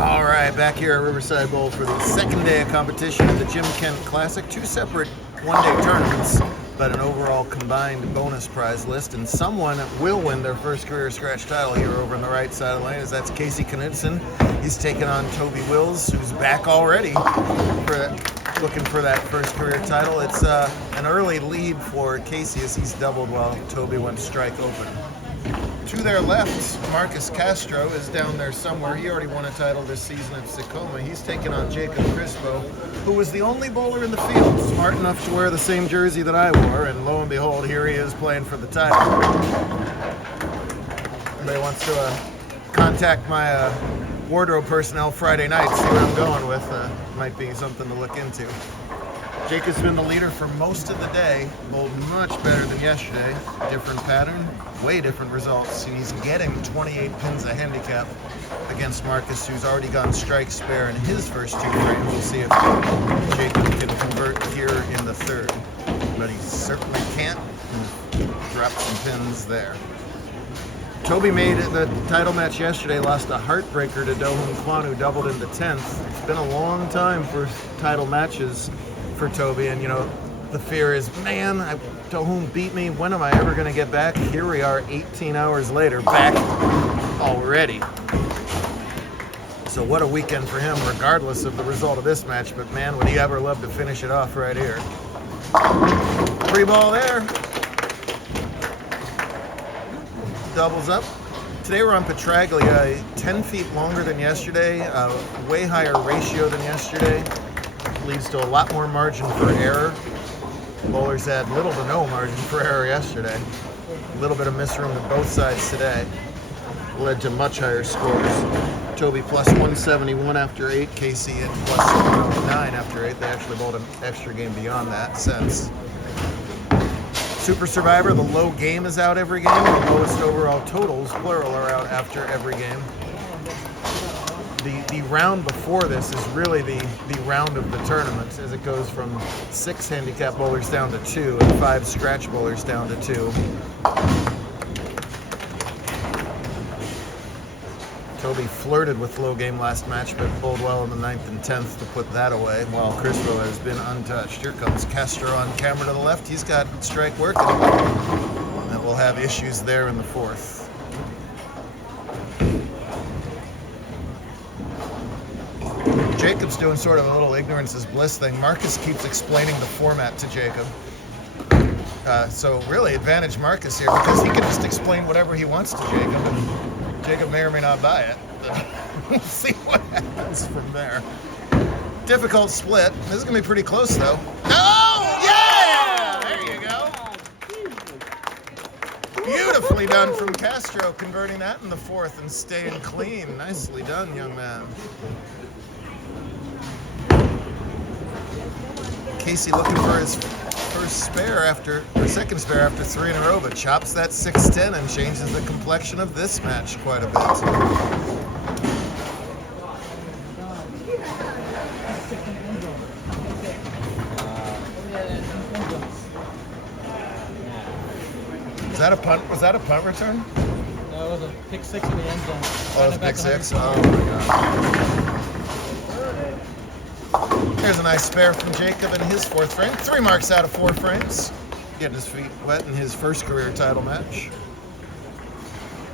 All right, back here at Riverside Bowl for the second day of competition of the Jim Kent Classic. Two separate one-day tournaments, but an overall combined bonus prize list. And someone will win their first career scratch title here over on the right side of the lane, as that's Casey Knudsen. He's taking on Toby Wills, who's back already looking for that first career title. It's an early lead for Casey as he's doubled while Toby went strike open. To their left, Marcus Castro is down there somewhere. He already won a title this season at Tacoma. He's taking on Jacob Crispo, who was the only bowler in the field smart enough to wear the same jersey that I wore, and lo and behold, here he is playing for the title. Anybody wants to contact my wardrobe personnel Friday night, see what I'm going with, might be something to look into. Jacob's been the leader for most of the day, bowled much better than yesterday. Different pattern, way different results. And he's getting 28 pins a handicap against Marcus, who's already gone strike spare in his first two frames. We'll see if Jacob can convert here in the third. But he certainly can't, and dropped some pins there. Toby made the title match yesterday, lost a heartbreaker to Do-Hoon Kwan, who doubled into 10th. It's been a long time for title matches for Toby, and you know, the fear is, man, Do-Hoon beat me, when am I ever going to get back? Here we are 18 hours later, back already. So what a weekend for him, regardless of the result of this match, but man, would he ever love to finish it off right here. Free ball there. Doubles up. Today we're on Petraglia, 10 feet longer than yesterday, way higher ratio than yesterday. Leads to a lot more margin for error. Bowlers had little to no margin for error yesterday. A little bit of misroom to both sides today. Led to much higher scores. Toby plus 171 after 8. Casey at plus 109 after 8. They actually bowled an extra game beyond that since. Super Survivor, the low game is out every game. The lowest overall totals, plural, are out after every game. The round before this is really the round of the tournament, as it goes from 6 handicap bowlers down to 2 and 5 scratch bowlers down to 2. Toby flirted with low game last match, but bowled well in the 9th and 10th to put that away, while Crispo has been untouched. Here comes Castro on camera to the left. He's got strike working, and we'll have issues there in the 4th. Jacob's doing sort of a little ignorance is bliss thing. Marcus keeps explaining the format to Jacob. So really advantage Marcus here, because he can just explain whatever he wants to Jacob, and Jacob may or may not buy it. We'll see what happens from there. Difficult split. This is going to be pretty close, though. Oh, yeah! There you go. Beautifully done from Castro, converting that in the 4th and staying clean. Nicely done, young man. Casey looking for his second spare after 3 in a row, but chops that 6-10 and changes the complexion of this match quite a bit. Was that a punt return? No, it was a pick 6 in the end zone. Oh, it was pick 6? Oh my God. Here's a nice spare from Jacob in his 4th frame. 3 marks out of 4 frames. Getting his feet wet in his first career title match.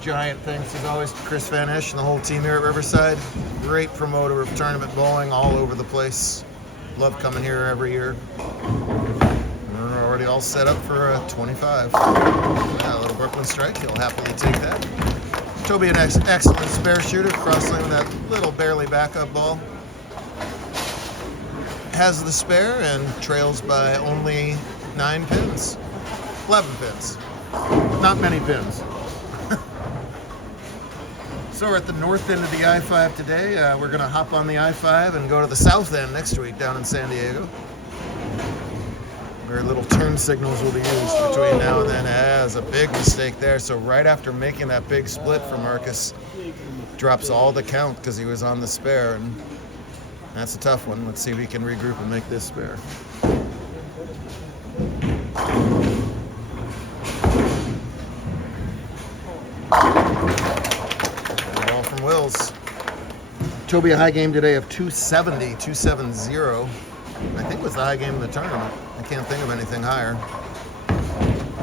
Giant thanks as always to Chris Van Esch and the whole team here at Riverside. Great promoter of tournament bowling all over the place. Love coming here every year. We're already all set up for a 25. Yeah, a little Brooklyn strike. He'll happily take that. Toby, an excellent spare shooter. Cross lane with that little barely backup ball. Has the spare and trails by only 9 pins. 11 pins. Not many pins. So we're at the north end of the I-5 today. We're going to hop on the I-5 and go to the south end next week down in San Diego, where little turn signals will be used between now and then. Has a big mistake there. So right after making that big split for Marcus, drops all the count because he was on the spare, and that's a tough one. Let's see if we can regroup and make this spare. Ball from Wills. Toby, a high game today of 270, 270. I think was the high game of the tournament. I can't think of anything higher.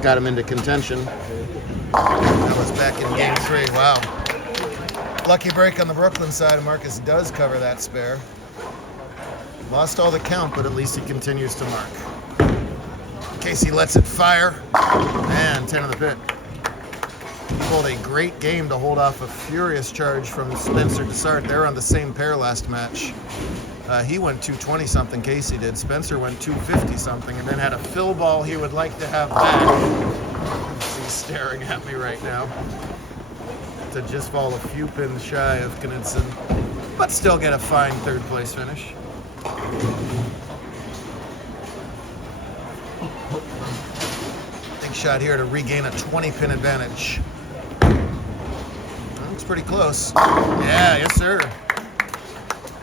Got him into contention. That was back in game 3. Wow. Lucky break on the Brooklyn side. Marcus does cover that spare. Lost all the count, but at least he continues to mark. Casey lets it fire. And 10 in the pit. He pulled a great game to hold off a furious charge from Spencer Dessart. They're on the same pair last match. He went 220 something, Casey did. Spencer went 250 something, and then had a fill ball he would like to have back. He's staring at me right now. To just fall a few pins shy of Knudsen, but still get a fine third place finish. Big shot here to regain a 20 pin advantage. Looks pretty close. Yeah, yes sir.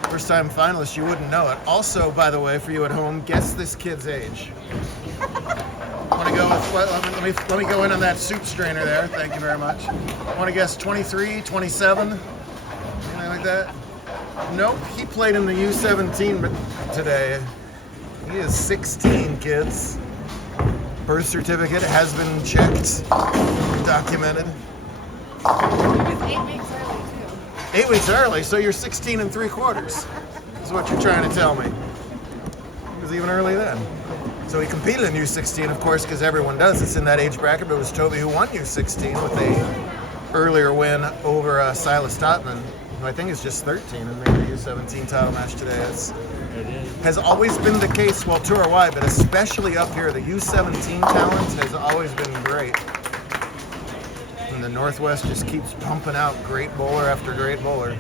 First time finalist, you wouldn't know it. Also, by the way, for you at home, guess this kid's age. Want to go with what? Let me go in on that soup strainer there. Thank you very much. Want to guess 23, 27, anything like that? Nope. He played in the U17 today. He is 16, kids. Birth certificate has been checked, documented. He was 8 weeks early too. 8 weeks early, so you're 16 3/4. Is what you're trying to tell me. He was even early then. So he competed in U16, of course, because everyone does. It's in that age bracket, but it was Toby who won U16 with a earlier win over Silas Totman, who I think is just 13 and made the U17 title match today. Has always been the case, well, tour-wide, but especially up here, the U17 talent has always been great. And the Northwest just keeps pumping out great bowler after great bowler.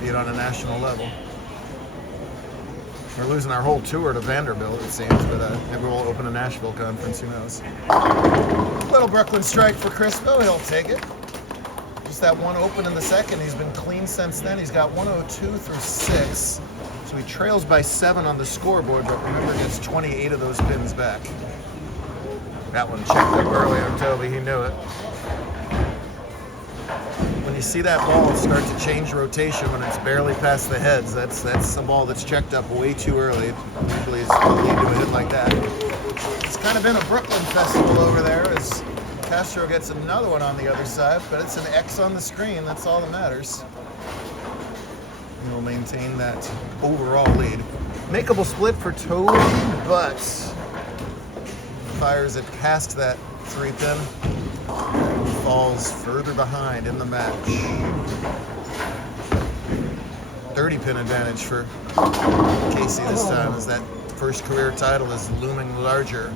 Be it on a national level. We're losing our whole tour to Vanderbilt, it seems, but maybe we'll open a Nashville conference, who knows. Little Brooklyn strike for Crispo, he'll take it. Just that one open in the second, he's been clean since then. He's got 102 through 6, so he trails by 7 on the scoreboard, but remember, gets 28 of those pins back. That one checked up early on Toby, he knew it. When you see that ball start to change rotation when it's barely past the heads, that's a ball that's checked up way too early. Usually it's the lead to a hit like that. It's kind of been a Brooklyn festival over there as Castro gets another one on the other side, but it's an X on the screen, that's all that matters. And we'll maintain that overall lead. Makeable split for Toby, but fires it past that 3-pin. Falls further behind in the match. 30-pin advantage for Casey this time as that first career title is looming larger.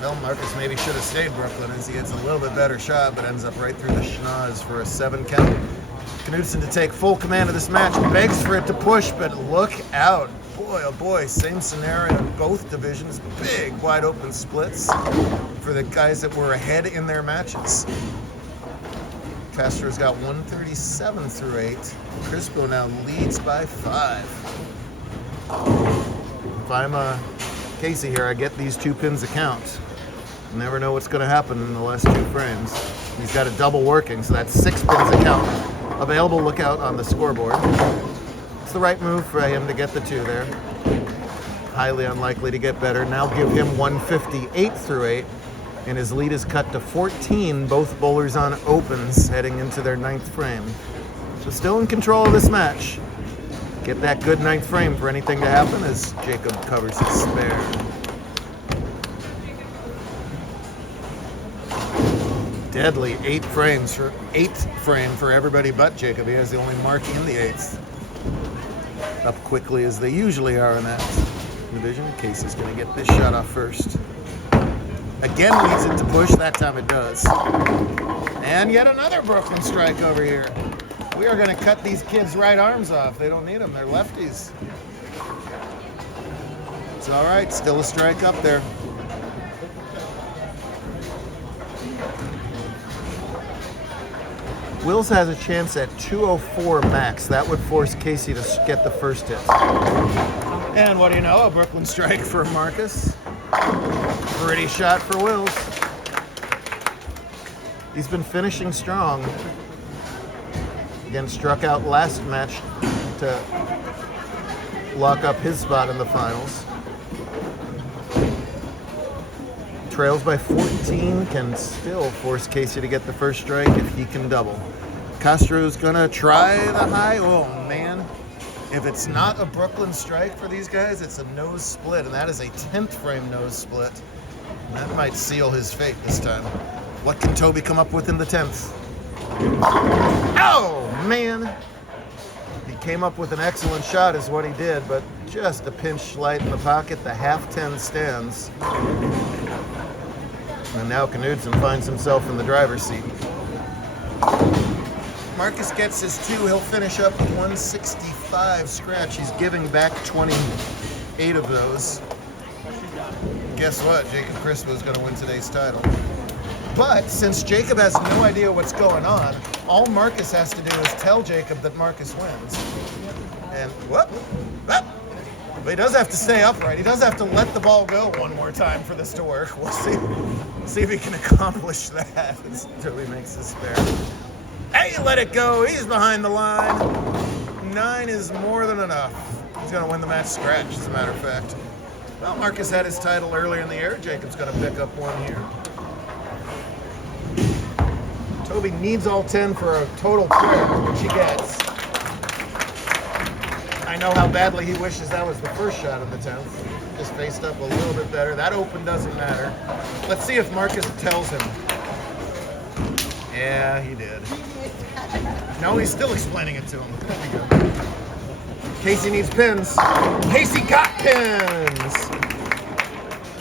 Well, Marcus maybe should have stayed Brooklyn as he gets a little bit better shot, but ends up right through the schnoz for a 7 count. Knudsen to take full command of this match, begs for it to push, but look out. Boy, oh boy, same scenario in both divisions. Big, wide open splits for the guys that were ahead in their matches. Castro's got 137 through 8. Crispo now leads by 5. If I'm Casey here, I get these 2 pins a count. You never know what's going to happen in the last 2 frames. He's got a double working, so that's 6 pins a count. Available lookout on the scoreboard. It's the right move for him to get the 2 there. Highly unlikely to get better. Now give him 158 through 8, and his lead is cut to 14. Both bowlers on opens heading into their 9th frame. So still in control of this match. Get that good 9th frame for anything to happen as Jacob covers his spare. Deadly 8th frame for everybody but Jacob. He has the only marking in the 8th. Up quickly as they usually are in that division. Casey's going to get this shot off first. Again needs it to push. That time it does. And yet another Brooklyn strike over here. We are going to cut these kids' right arms off. They don't need them. They're lefties. It's all right. Still a strike up there. Wills has a chance at 204 max. That would force Casey to get the first hit. And what do you know? A Brooklyn strike for Marcus. Pretty shot for Wills. He's been finishing strong. Again, struck out last match to lock up his spot in the finals. Trails by 14, can still force Casey to get the first strike if he can double. Castro's gonna try the high. Oh man. If it's not a Brooklyn strike for these guys, it's a nose split, and that is a 10th frame nose split. And that might seal his fate this time. What can Toby come up with in the 10th? Oh, man! He came up with an excellent shot is what he did, but just a pinch light in the pocket. The half 10 stands. And now Knudsen finds himself in the driver's seat. Marcus gets his 2. He'll finish up with 165 scratch. He's giving back 28 of those. Guess what? Jacob Crispo is going to win today's title. But since Jacob has no idea what's going on, all Marcus has to do is tell Jacob that Marcus wins. And whoop. But he does have to stay upright. He does have to let the ball go one more time for this to work. We'll see if he can accomplish that until he makes his spare. Hey, let it go. He's behind the line. 9 is more than enough. He's going to win the match scratch, as a matter of fact. Well, Marcus had his title earlier in the year. Jacob's going to pick up 1 here. Toby needs all 10 for a total prayer, which he gets. I know how badly he wishes that was the first shot of the 10th. Just faced up a little bit better. That open doesn't matter. Let's see if Marcus tells him. Yeah, he did. No, he's still explaining it to him. Casey needs pins. Casey got pins!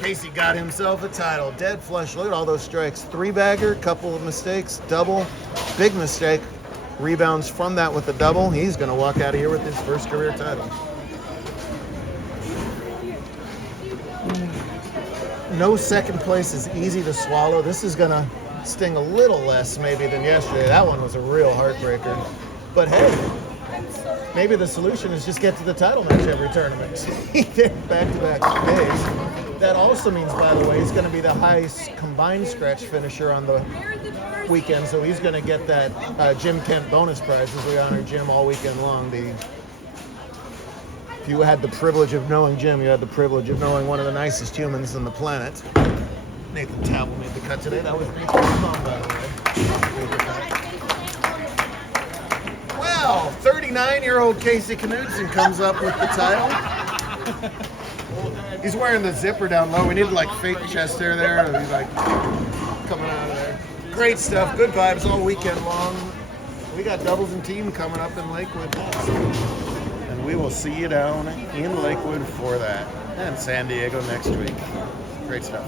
Casey got himself a title. Dead flush. Look at all those strikes. 3-bagger, couple of mistakes, double, big mistake. Rebounds from that with a double. He's going to walk out of here with his first career title. No second place is easy to swallow. This is going to sting a little less maybe than yesterday. That one was a real heartbreaker. But hey, maybe the solution is just get to the title match every tournament. He did back-to-back days. That also means, by the way, he's going to be the highest combined scratch finisher on the weekend, so he's going to get that Jim Kent bonus prize as we honor Jim all weekend long. If you had the privilege of knowing Jim, you had the privilege of knowing one of the nicest humans on the planet. Nathan Towell made the cut today. That was Nathan's mom, by the way. Well, 39-year-old Casey Knudsen comes up with the title. He's wearing the zipper down low. We needed like fake chest hair there. He's like coming out of there. Great stuff. Good vibes all weekend long. We got doubles and team coming up in Lakewood next. And we will see you down in Lakewood for that. And San Diego next week. Great stuff.